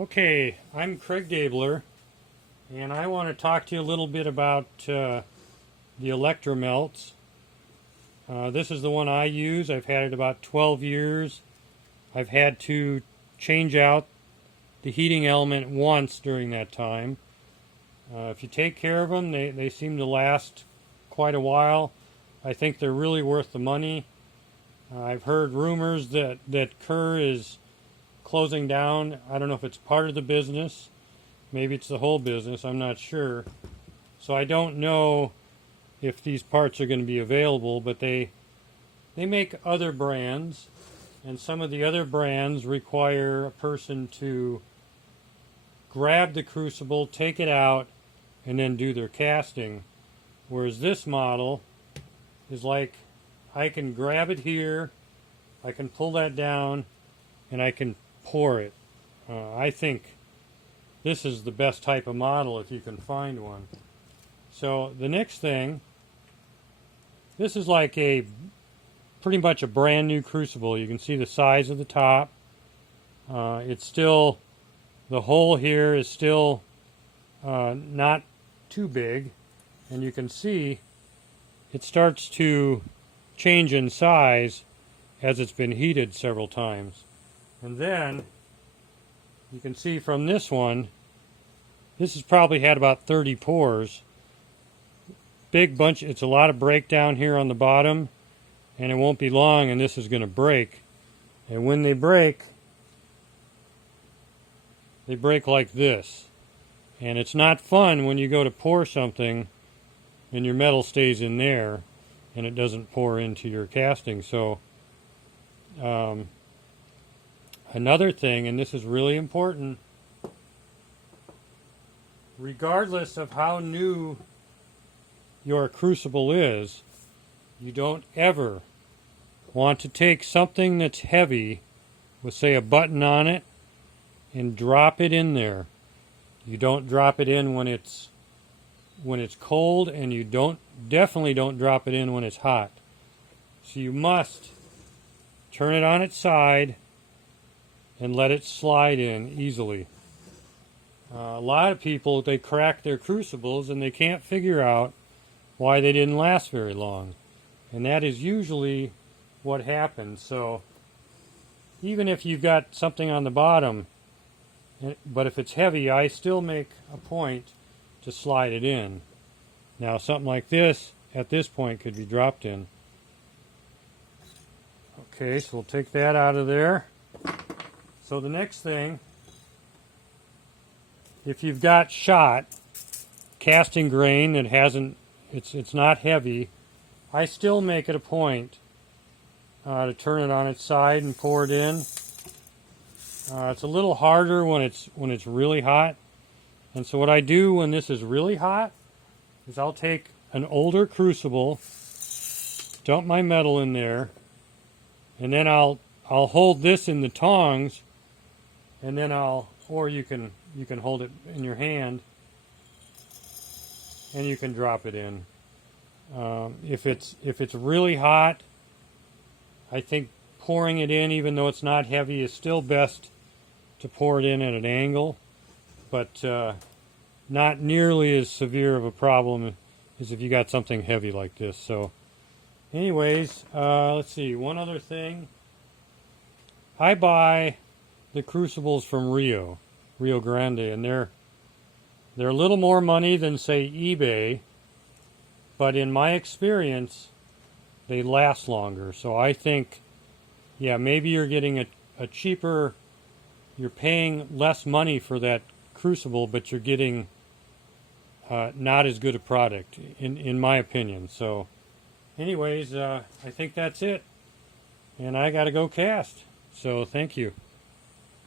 Okay, I'm Craig Dabler, and I want to talk to you a little bit about the Electro melts. This is the one I use. I've had it about 12 years. I've had to change out the heating element once during that time. If you take care of them, they seem to last quite a while. I think they're really worth the money. I've heard rumors that Kerr is closing down. I don't know if it's part of the business. Maybe it's the whole business. I'm not sure. So I don't know if these parts are going to be available, but they make other brands, and some of the other brands require a person to grab the crucible, take it out, and then do their casting. Whereas this model is like, I can grab it here, I can pull that down, and I can pour it. I think this is the best type of model if you can find one. So the next thing, this is like a pretty much a brand new crucible. You can see the size of the top. It's still, the hole here is still not too big, and you can see it starts to change in size as it's been heated several times. And then you can see from this one, this has probably had about 30 pours. Big bunch, it's a lot of breakdown here on the bottom, and it won't be long and this is going to break. And when they break like this. And it's not fun when you go to pour something and your metal stays in there and it doesn't pour into your casting. So another thing, and this is really important, regardless of how new your crucible is, you don't ever want to take something that's heavy with, say, a button on it and drop it in there. You don't drop it in when it's cold, and you definitely don't drop it in when it's hot. So you must turn it on its side and let it slide in easily. A lot of people, they crack their crucibles and they can't figure out why they didn't last very long. And that is usually what happens. So even if you've got something on the bottom, but if it's heavy, I still make a point to slide it in. Now something like this, at this point, could be dropped in. Okay, so we'll take that out of there. So the next thing, if you've got shot casting grain that hasn't, it's not heavy, I still make it a point to turn it on its side and pour it in. It's a little harder when it's really hot, and so what I do when this is really hot is I'll take an older crucible, dump my metal in there, and then I'll hold this in the tongs, and then or you can hold it in your hand, and you can drop it in. If it's really hot, I think pouring it in, even though it's not heavy, is still best to pour it in at an angle, but not nearly as severe of a problem as if you got something heavy like this. So anyways, let's see, one other thing. I buy the crucibles from Rio Grande, and they're a little more money than, say, eBay, but in my experience, they last longer. So I think, yeah, maybe you're getting a cheaper, you're paying less money for that crucible, but you're getting not as good a product, in my opinion. So anyways, I think that's it. And I got to go cast. So thank you.